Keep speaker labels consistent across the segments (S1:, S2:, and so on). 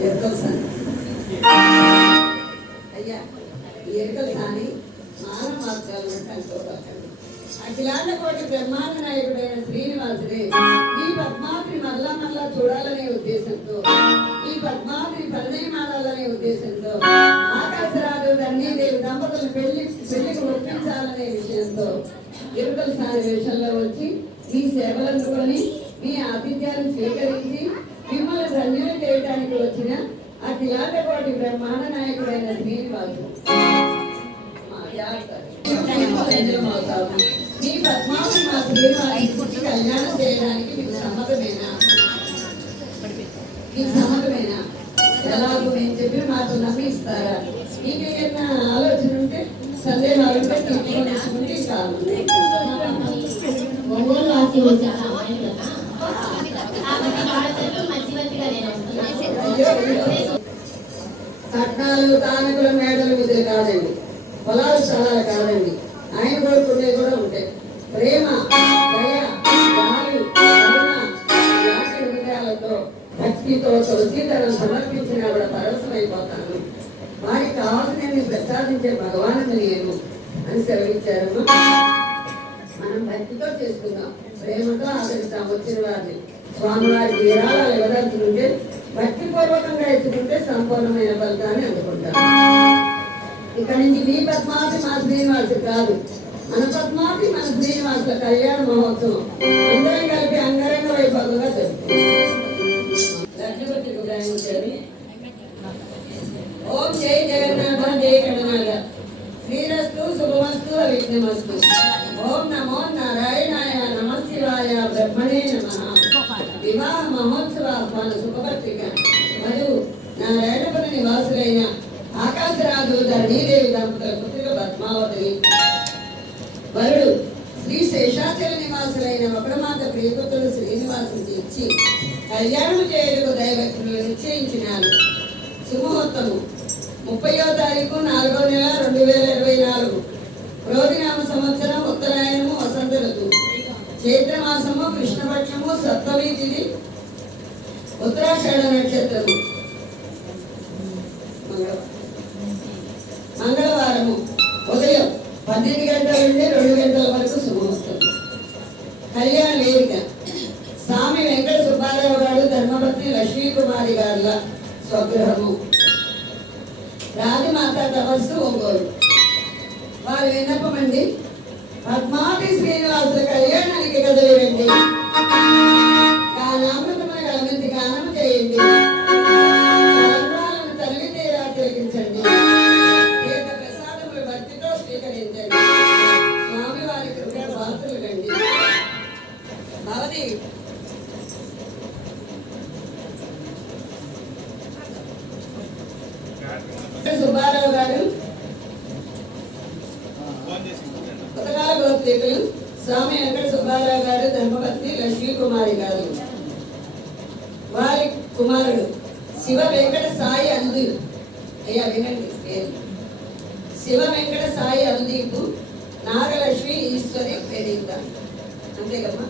S1: ఎరుకల సాని అయ్యా ఈ ఎరుకల సాని మానవ మార్గాలు కనుకోకండి అఖిలాండ కోటి బ్రహ్మాండ నాయకుడైన శ్రీనివాసుడే ఈ పద్మావతిని మళ్ళా మళ్ళా చూడాలనే ఉద్దేశంతో ఈ పద్మావతిని పరిణయమాడాలనే ఉద్దేశంతో ఆకాశరాజు ధన్యదేవి దంపతులు పెళ్ళి పెళ్ళికి ఒప్పించాలనే విషయంతో ఎరుకల సాని వేషంలో వచ్చి మీ సేవలు అందుకొని మీ ఆతిథ్యాన్ని స్వీకరించి మిమ్మల్ని ధన్యులు చేయడానికి వచ్చిన ఆ కిలాటపాటి బ్రహ్మాండ నాయకుడైన శ్రీనివాసు. మీ పద్మావతి మా శ్రీనివాసు కళ్యాణం చేయడానికి మీకు సమ్మతమేనా? మీకు సమ్మతమేనా? ఎలాగో నేను చెప్పి మాతో నమ్మి ఇస్తారా మీకు ఏదైనా ఆలోచన ఉంటే సందేహాలు ఉంటే తీసుకొని కాదు
S2: ఒంగోలు వాసి చాలా చట్టాలు
S1: కట్నాలు కానుకలు మేడలు విధులు కాదండి. పొలాలు స్థలాలు కాదండి. ఆయన కోరుకునేవి కూడా ఉంటాయి ప్రేమ దయ జాలి కరుణ భక్తితో తులసీతరం సమర్పించిన కూడా పరవశమైపోతాను. వారికి కావాల్సిన ప్రసాదించే భగవాను నేను అని సెలవిచ్చారమ్మా మనం భక్తితో చేసుకుందాం. ప్రేమతో ఆదరిస్తాం. వచ్చిన వారిని. స్వామివారికి విరాళాలు ఎవరంటుంటే భక్తిపూర్వకంగా ఎత్తుకుంటే సంపూర్ణమైన ఫలితాన్ని అందుకుంటాం ఇక్కడ నుంచి మీ పద్మావతి మా శ్రీనివాసు కాదు. మన పద్మావతి మన శ్రీనివాసుల కళ్యాణ మహోత్సవం అందరం కలిపి అంగరంగ వైభవంగా జరుగుతుంది ఓం జై జగన్నాథ జై గణనాథ శ్రీరస్తు శుభమస్తు విఘ్నమస్తు ఓం నమో నారాయణాయ నమ శివాయ బ్రహ్మణే నమ. వివాహ మహోత్సవ ఆహ్వాన శుభపత్రిక మరియు నారాయణపుర నివాసులైన ఆకాశరాజు ధరణీదేవి దంపతుల పుత్రిక పద్మావతి. వరుడు శ్రీ శేషాచల నివాసులైన ఒకడమాత ప్రియపుత్రుడు శ్రీనివాసునికి ఇచ్చి కళ్యాణం చేయుటకు దైవజ్ఞులు నిశ్చయించినారు. శుభముహూర్తము ముప్పయో తారీఖు నాలుగో నెల రెండు వేల ఇరవై నాలుగు. రోజునామ సంవత్సరం ఉత్తరాయణము వసంత ఋతువు. చైత్రమాసము కృష్ణపక్షము సప్తమి తిది ఉత్తరాషాఢ నక్షత్రము. మంగళవారం. మంగళవారము ఉదయం పన్నెండు గంటల నుండి రెండు గంటల వరకు శుభముహూర్తం కళ్యాణ వేదిక. స్వామి వెంకట సుబ్బారావు గారు ధర్మపత్ని లక్ష్మీకుమారి గారుల స్వగృహము. రాజమాత తపస్సు ఒంగోలు. వారు విన్నపమండి. అండి పద్మావతి శ్రీనివాసుల కళ్యాణానికి కదలిరండి గానామృతమున గలమంతి గానం చేయండి. రంధ్రాలను తీరా తొలగించండి వెళ్ళారు వారి కుమారుడు శివ వెంకట సాయి అనుదీప్ అయ్యా వినండి పేరు శివ వెంకట సాయి అనుదీప్ నాగలక్ష్మి ఈశ్వరి పెరింత అంతే కమ్మా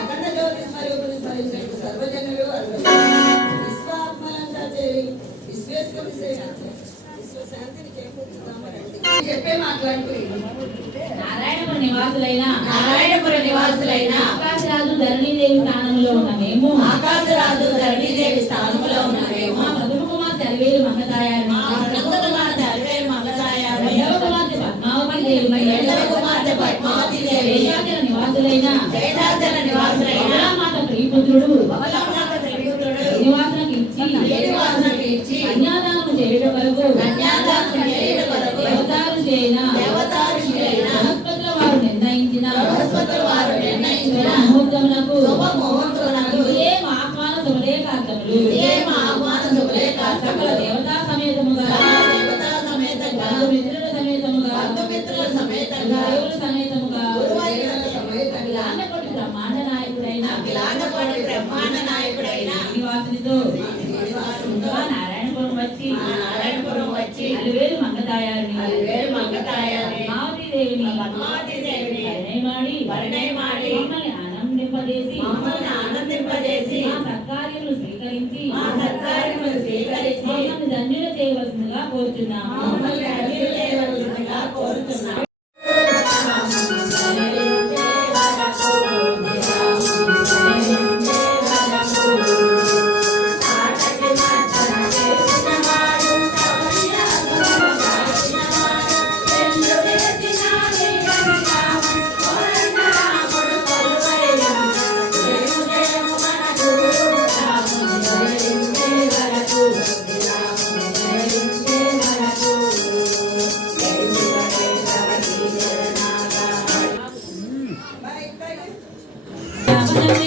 S1: అఖండ జ్యోతి స్వరూపుని స్మరించండి. సర్వజనులు అందరూ విశ్వాత్మలంగా చేరి విశ్వేశ్వరుని సేవించండి విశ్వశాంతిని చేకూర్చుదామనండి చెప్పే మాట్లాడుకుని
S3: నారాయణపుర నివాసులైన
S4: నారాయణపుర నివాసులైన
S3: ఆకాశరాజు ధరణీదేవి స్థానంలో ఉన్న మేము
S4: ఆకాశరాజు ధరణీదేవి స్థానంలో ఉన్న మేము
S3: మా మధుర కుమార్తె అలివేలు మంగతాయారిని
S4: మా ప్రముఖ కుమార్తె అరవేలు మంగళాయారు
S3: రెండవ కుమార్తె పద్మావతి దేవి
S4: దేవి
S3: శేషాచల నివాసులైన
S4: శేషాచల నివాసులైన
S3: మాత
S4: త్రిపుత్రుడు
S3: శ్రీనివాసులకు ఇచ్చి కన్యాదానం చేయడం వరకు
S4: కన్యాదానం చేయడం వరకు
S3: దేవతారు చేయన
S4: దేవతారు చేయన
S3: బృహస్పతుల వారు నిర్ణయించిన
S4: బృహస్పతుల వారు నిర్ణయించిన
S3: ముహూర్తములకు
S4: శుభ ముహూర్తములకు
S3: ఇదే మా ఆహ్వాన శుభలేఖార్థములు
S4: ఇదే మా ఆహ్వాన శుభలేఖార్థములు.
S3: సకల దేవతా సమేతముగా అఖిలాండకోటి బ్రహ్మాండ నాయకుడైన
S4: అఖిలాండకోటి బ్రహ్మాండ నాయకుడైన
S3: శ్రీనివాసునితో నారాయణపురం వచ్చి
S4: మా నారాయణపురం వచ్చి
S3: అలివేలు మంగతాయారిని
S4: అలివేలు మంగతాయారిని
S3: పద్మావతి దేవిని
S4: పద్మావతి దేవిని
S3: పరిణయమాడి
S4: పరిణయమాడి
S3: మమ్మల్ని ఆనందింప ఆనందింపజేసి
S4: మమ్మల్ని ఆనందింపజేసి
S3: మా సత్కార్యములు స్వీకరించి
S4: మా సత్కార్యములు స్వీకరించి
S3: మమ్మల్ని ధన్యులు చేయవలసిందిగా కోరుచున్నాము
S4: మమ్మల్ని అడిగి చేయవలసిందిగా కోరుతున్నాం
S1: శ్రీ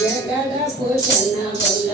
S4: జగద
S2: భూషణ
S3: బల్ల